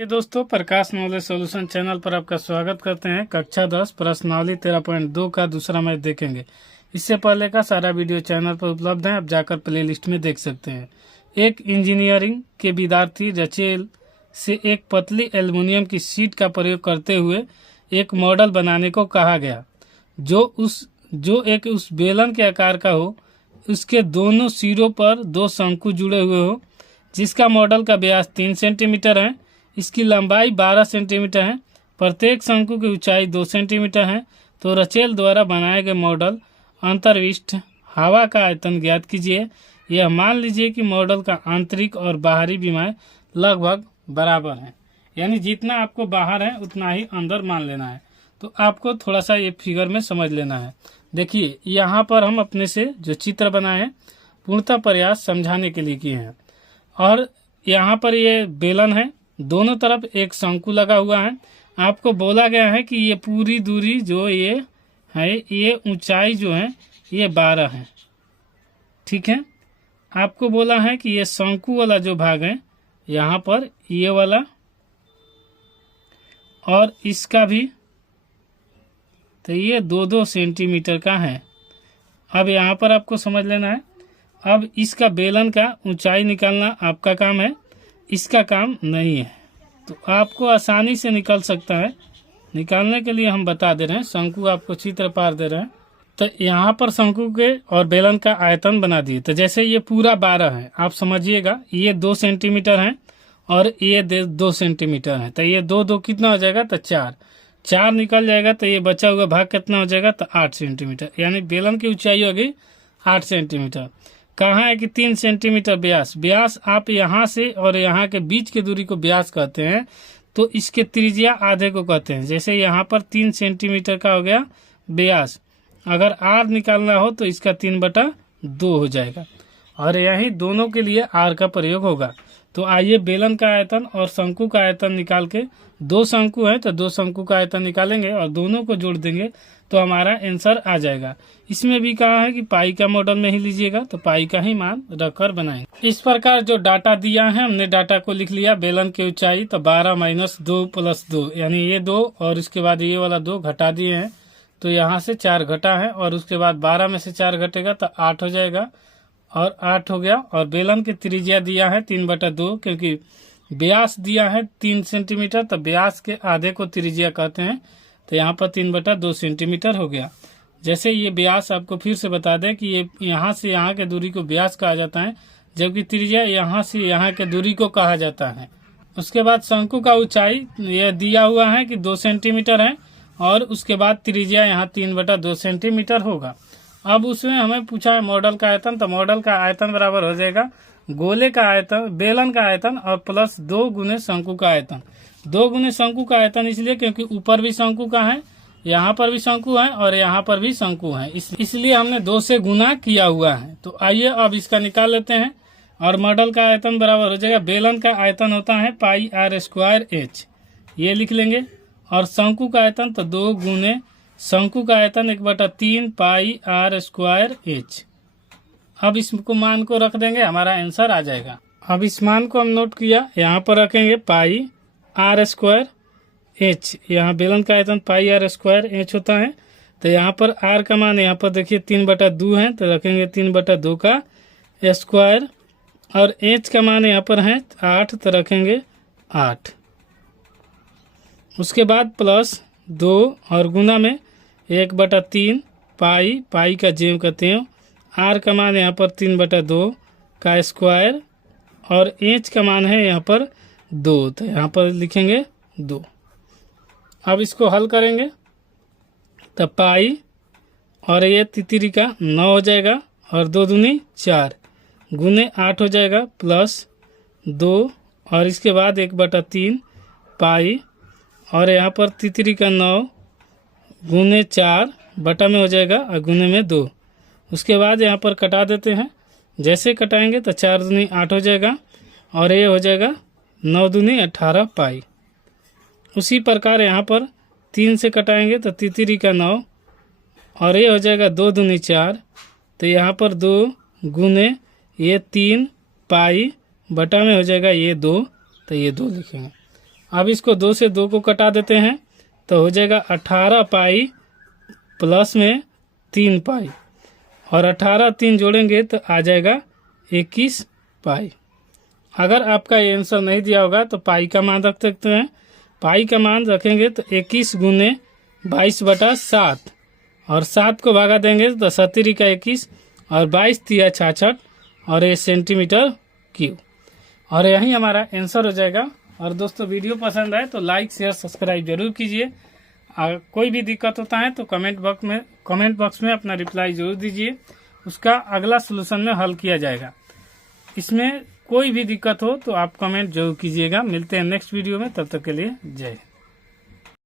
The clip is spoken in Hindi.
ये दोस्तों प्रकाश नॉलेज सॉल्यूशन चैनल पर आपका स्वागत करते हैं। कक्षा 10 प्रश्नावली 13.2 का दूसरा मैच देखेंगे। इससे पहले का सारा वीडियो चैनल पर उपलब्ध है, आप जाकर प्लेलिस्ट में देख सकते हैं। एक इंजीनियरिंग के विद्यार्थी रचेल से एक पतली एल्युमिनियम की शीट का प्रयोग करते हुए एक मॉडल बनाने को कहा गया जो एक उस बेलन के आकार का हो, उसके दोनों सिरों पर दो शंकु जुड़े हुए हो, जिसका मॉडल का व्यास 3 सेंटीमीटर है, इसकी लंबाई 12 सेंटीमीटर है, प्रत्येक शंकु की ऊंचाई 2 सेंटीमीटर है। तो रचेल द्वारा बनाए गए मॉडल अंतरिक्ष हवा का आयतन ज्ञात कीजिए। यह मान लीजिए कि मॉडल का आंतरिक और बाहरी विमाएं लगभग बराबर हैं, यानी जितना आपको बाहर है उतना ही अंदर मान लेना है। तो आपको थोड़ा सा ये फिगर में समझ लेना है। देखिए यहाँ पर हम अपने से जो चित्र बनाए हैं पूर्णतः प्रयास समझाने के लिए किए हैं। और यहाँ पर ये बेलन है, दोनों तरफ एक शंकु लगा हुआ है। आपको बोला गया है कि ये पूरी दूरी जो ये है, ये ऊंचाई जो है ये 12 है, ठीक है। आपको बोला है कि ये शंकु वाला जो भाग है यहाँ पर ये वाला और इसका भी, तो ये 2-2 सेंटीमीटर का है। अब यहाँ पर आपको समझ लेना है। अब इसका बेलन का ऊंचाई निकालना आपका काम है, इसका काम नहीं है। तो आपको आसानी से निकल सकता है। निकालने के लिए हम बता दे रहे हैं, शंकु आपको चित्र पार दे रहे हैं। तो यहाँ पर शंकु के और बेलन का आयतन बना दिए। तो जैसे ये पूरा 12 है, आप समझिएगा ये 2 सेंटीमीटर है और ये 2 सेंटीमीटर है। तो ये 2-2 कितना हो जाएगा, तो 4 निकल जाएगा। तो ये बचा हुआ भाग कितना हो जाएगा, तो 8 सेंटीमीटर, यानी बेलन की ऊंचाई होगी 8 सेंटीमीटर। कहाँ है कि 3 सेंटीमीटर व्यास आप यहाँ से और यहाँ के बीच की दूरी को व्यास कहते हैं, तो इसके त्रिज्या आधे को कहते हैं। जैसे यहाँ पर 3 सेंटीमीटर का हो गया व्यास, अगर आर निकालना हो तो इसका 3/2 हो जाएगा, और यही दोनों के लिए आर का प्रयोग होगा। तो आइए बेलन का आयतन और शंकु का आयतन निकाल के, 2 शंकु है तो 2 शंकु का आयतन निकालेंगे और दोनों को जोड़ देंगे तो हमारा आंसर आ जाएगा। इसमें भी कहा है कि पाई का मॉडल में ही लीजिएगा, तो पाई का ही मान रखकर बनाएंगे। इस प्रकार जो डाटा दिया है हमने डाटा को लिख लिया। बेलन की ऊंचाई तो 12 - 2 + 2, यानी ये 2 और इसके बाद ये वाला 2 घटा दिए हैं, तो यहाँ से 4 घटा है और उसके बाद 12 में से 4 घटेगा तो 8 हो जाएगा, और 8 हो गया। और बेलन की त्रिज्या दिया है 3/2, क्योंकि व्यास दिया है 3 सेंटीमीटर, तो व्यास के आधे को त्रिज्या कहते हैं। तो यहाँ पर 3/2 सेंटीमीटर हो गया। जैसे ये व्यास आपको फिर से बता दें कि ये यहाँ से यहाँ के दूरी को व्यास कहा जाता है, जबकि त्रिज्या यहाँ से यहाँ के दूरी को कहा जाता है। उसके बाद शंकु का ऊंचाई यह दिया हुआ है कि 2 सेंटीमीटर है, और उसके बाद त्रिज्या यहाँ 3/2 सेंटीमीटर होगा। अब उसमें हमें पूछा है मॉडल का आयतन, तो मॉडल का आयतन बराबर हो जाएगा गोले का आयतन, बेलन का आयतन और प्लस 2 गुने शंकु का आयतन। 2 गुने शंकु का आयतन इसलिए क्योंकि ऊपर भी शंकु का है, यहाँ पर भी शंकु है और यहाँ पर भी शंकु है, इसलिए हमने 2 से गुना किया हुआ है। तो आइए अब इसका निकाल लेते हैं। और मॉडल का आयतन बराबर हो जाएगा, बेलन का आयतन होता है πr²h, ये लिख लेंगे। और शंकु का आयतन तो 2 गुने शंकु का आयतन 1/3 πr²h। अब इसको मान को रख देंगे, हमारा आंसर आ जाएगा। अब इस मान को हम नोट किया, यहाँ पर रखेंगे πr²h। यहाँ बेलन का आयतन πr² होता है। तो यहाँ पर r का मान यहाँ पर देखिए 3/2 है, तो रखेंगे 3/2 का स्क्वायर, और h का मान यहाँ पर है 8, तो रखेंगे 8। उसके बाद प्लस 2 और गुना में 1/3 पाई का जेम कहते हैं। r का मान यहाँ पर 3/2 का स्क्वायर, और h का मान है यहाँ पर 2, तो यहाँ पर लिखेंगे 2। अब इसको हल करेंगे तो पाई और ये तितरी का 9 हो जाएगा, और 2 दूनी 4 गुने 8 हो जाएगा, प्लस 2 और इसके बाद 1/3 पाई, और यहाँ पर तितरी का 9 गुने 4 बटा में हो जाएगा और गुने में 2। उसके बाद यहाँ पर कटा देते हैं, जैसे कटाएंगे तो 4 दूनी 8 हो जाएगा, और ये हो जाएगा 9 दूनी 18 पाई। उसी प्रकार यहाँ पर 3 से कटाएंगे तो तितरी का 9, और ये हो जाएगा 2 दूनी 4, तो यहाँ पर 2 गुने ये 3 पाई बटा में हो जाएगा ये 2, तो ये 2 लिखेंगे। अब इसको 2 से 2 को कटा देते हैं तो हो जाएगा 18 पाई प्लस में 3 पाई, और 18 3 जोड़ेंगे तो आ जाएगा 21 पाई। अगर आपका ये आंसर नहीं दिया होगा तो पाई का मान रख सकते हैं। पाई का मान रखेंगे तो 21 गुने 22/7, और 7 को भागा देंगे तो 70 का 21, और 22 तिया 66, और ये सेंटीमीटर क्यूब। और यही हमारा आंसर हो जाएगा। और दोस्तों वीडियो पसंद आए तो लाइक शेयर सब्सक्राइब जरूर कीजिए। कोई भी दिक्कत होता है तो कमेंट बॉक्स में अपना रिप्लाई जरूर दीजिए, उसका अगला सलूशन में हल किया जाएगा। इसमें कोई भी दिक्कत हो तो आप कमेंट जरूर कीजिएगा। मिलते हैं नेक्स्ट वीडियो में, तब तक के लिए जय हिंद।